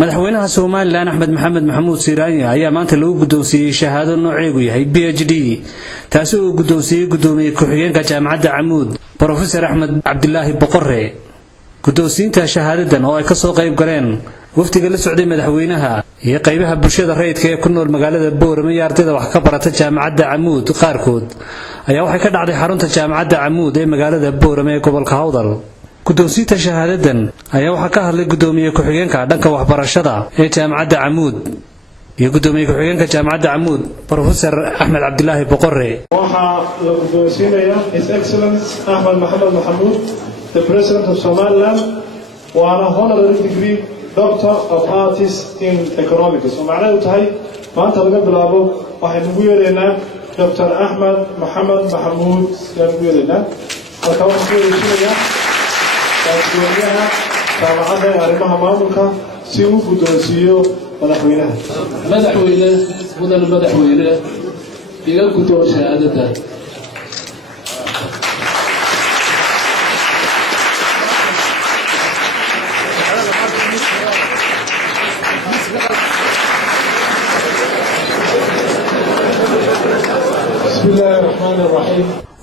madaxweynaha Soomaaliland Axmed Maxamed Maxamuud Siiraanyo ayaa maanta lagu guddoonsiiyay shahaado nooceedu yahay PhD taasi oo guddoonsiiyay gudoomiye ku-xigeenka jaamacadda Camuud Professor Axmed Cabdilaahi Boqorre. guddoonsiinta shahaadadan oo ay ka soo qayb galeen wafdiga la socday madaxweynaha iyo qaybaha bulshada rayidka ee ku nool magaalada Boorama iyo ardayda wax ka barata jaamacadda Camuud qaarkood ayaa waxay ka dhacday xarunta jaamacadda Camuud ee magaalada Boorama ee gobolka Hawdal. guddoonsiinta shahaadadan ayaa waxaa ka hadlay gudoomiye ku-xigeenka dhanka waxbarashada ee jaamacadda Camuud iyo gudoomiye ku-xigeenka jaamacadda Camuud Professor Axmed Cabdilaahi Boqorre. waxaa la guddoonsiinayaa His Excellency Axmed Maxamed Maxamuud, the President of Somaliland, waana honorary degree Doctor of Arts in Economics. macnaheedu tahay maanta laga bilaabo waxaynu ugu yeeraynaa Dr. Axmed Maxamed Maxamuud ayaan ugu yeeraynaa. halka waxaan ku yeeraynayaa gudoomiyaha jaamacadda ee arrimaha maamulka si uu guddoonsiiyo madaxweynaha. madaxweyne iga guddoon shahaadada.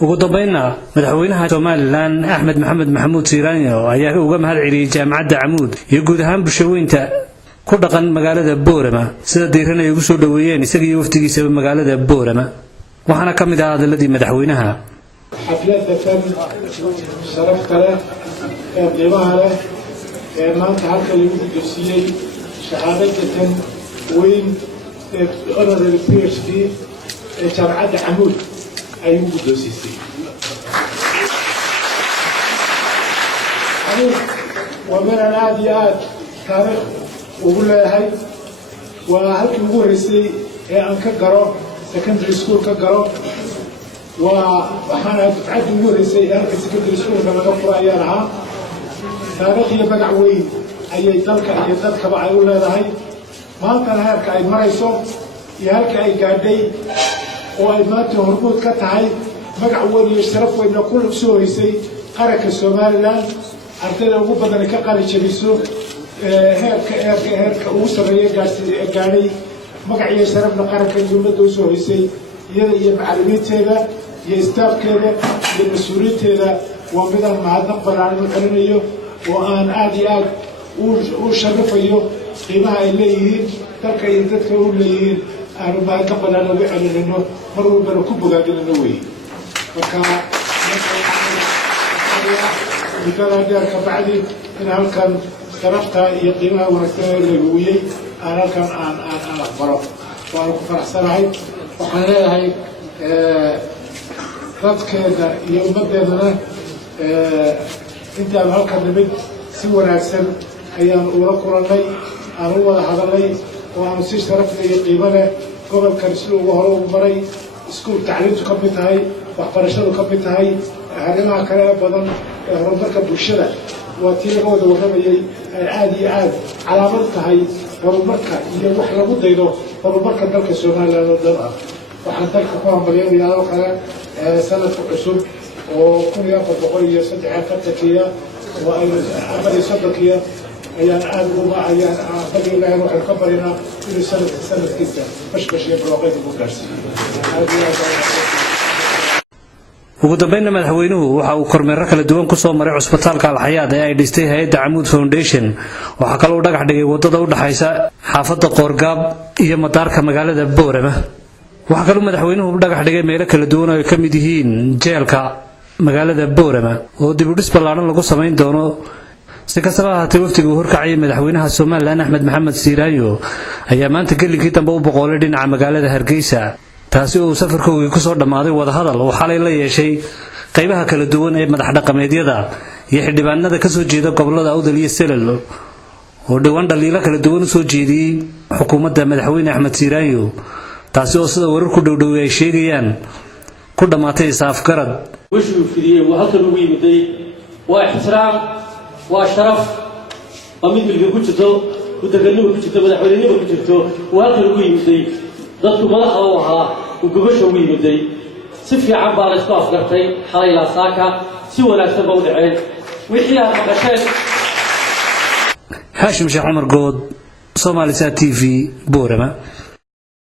ugu dambeynna madaxweynaha Soomaaliland Axmed Maxamed Maxamuud Siiraanyo ayaa uga mahad celiyay jaamacadda Camuud iyo guud ahaan bulshooyinka ku dhaqan magaalada Boorama sida diiran ay ugu soo dhaweeyeen isaga iyo wafdigiisa magaalada Boorama. waxaana ka mid ah hadalladii madaxweynaha. xafladda tan sharafta leh ee qiimaha leh ee maanta halka lagu guddoonsiiyey shahaadada tan weyn ee honorary PhD ee jaamacadda Camuud ay ugu guddoonsiisay. waa meelaan aad iyo aad taariikh ugu leeyahay. waa halkii ugu horreysay ee aan ka garo secondary school ka garo. waxaana dufcaddii ugu horreysay ee halka secondary schoolka laga furo ayaan ahaa. taariikh iyo magac weyn ayay dalka iyo dadkaba ay u leedahay. maantana heerka ay marayso iyo halka ay gaadhay oo ay maanta hormuud ka tahay magac weyn iyo sharaf weynna ku soo hoysay qaranka Somaliland. ardayda ugu badan ka qali jabiso heerka ugu sarreeya gaadhay magac iyo sharafna qaranka iyo ummadda u soo hoysay iyada iyo macallimiinteeda iyo staafkeeda iyo mas-uuliyiinteeda. waa midaan mahadnaq ballaaran u celinayo oo aan aad iyo aad u sharafayo qiimaha ay leeyihiin dalka iyo dadka u leeyihiin. aanu mahadnaq ballaaran ugu celinayno mar walbana ku bogaadinayno weeye. marka mudada dheer ka bacdi in halkan sharafta iyo qiimaha wanaagsan ee la huwiyey aan halkan aan aqbalo waanu ku faraxsanahay. waxaan leeyahay dadkeeda iyo ummaddeedana intaan halkan nimid si wanaagsan ayaan ula kulannay, aan u wada hadalnay oo aanu si sharaf iyo qiimo leh gobolkan si ugu hore ugu maray. iskuul tacliintu ka mid tahay, waxbarashadu ka mid tahay, arrimaha kale badan ee horumarka bulshada waa tii laga wada warramayay ay aad iyo aad calaamad tahay horumarka iyo wax lagu daydo horumarka dalka Soomaaliland oo dhan ah. waxaan dalka ku hambalyeeyaa oo kale sanadka cusub oo 1443 oo ay abadi saddeqiya ayaan aad uga fadhiilaahay. waxaan ka barinaa inuu sanadkiisa bashbash iyo barwaaqo ku gaarsiiyo. ugu dambeynna madaxweynuhu waxa uu kormeero kala duwan ku soo maray cusbitaalka Al-Hayaat ee ay dhistay hay'adda Camuud Foundation. waxa kale oo dhagax dhigay wadada u dhaxaysa xaafadda Qoorgaab iyo madaarka magaalada Boorama. waxa kale oo madaxweynuhu dhagax dhigay meelo kala duwan oo ay ka mid yihiin jeelka magaalada Boorama oo dib u dhis ballaaran lagu sameyn doono. si kastaba ha ahaatee wafdiga uu horkacayay madaxweynaha Soomaaliland Axmed Maxamed Siiraanyo ayaa maanta gelinkii dambe u boqolay dhinaca magaalada Hargeysa, taasi oo safarkoodii ku soo dhamaaday wada hadal oo xalay la yeeshay qaybaha kala duwan ee madax dhaqameedyada iyo xildhibaanada ka soo jeeda gobolada Awdal iyo Selal oo dhawaan dhaliilo kala duwan u soo jeediyay xukuumadda madaxweyne Axmed Siiraanyo, taasi oo sida wararku dhowdhow ay sheegayaan ku dhamaatay saafgarad. wuxuu fidiyay halkan ugu yimiday waa ixtiraam, waa sharaf, waa mid milki ku jirto, muddagalnimo ku jirto, madaxweynenimo ku jirto. waa halkan ugu yimiday dadku madaxa u ahaa uu gobasha ugu yimiday. si fiican baa la isku afgartay xalay ilaa saaka, si wanaagsan baa u dhaceen wixii aad maqasheen. Haashim Sheekh Cumar Good, Somalisat TV Boorama.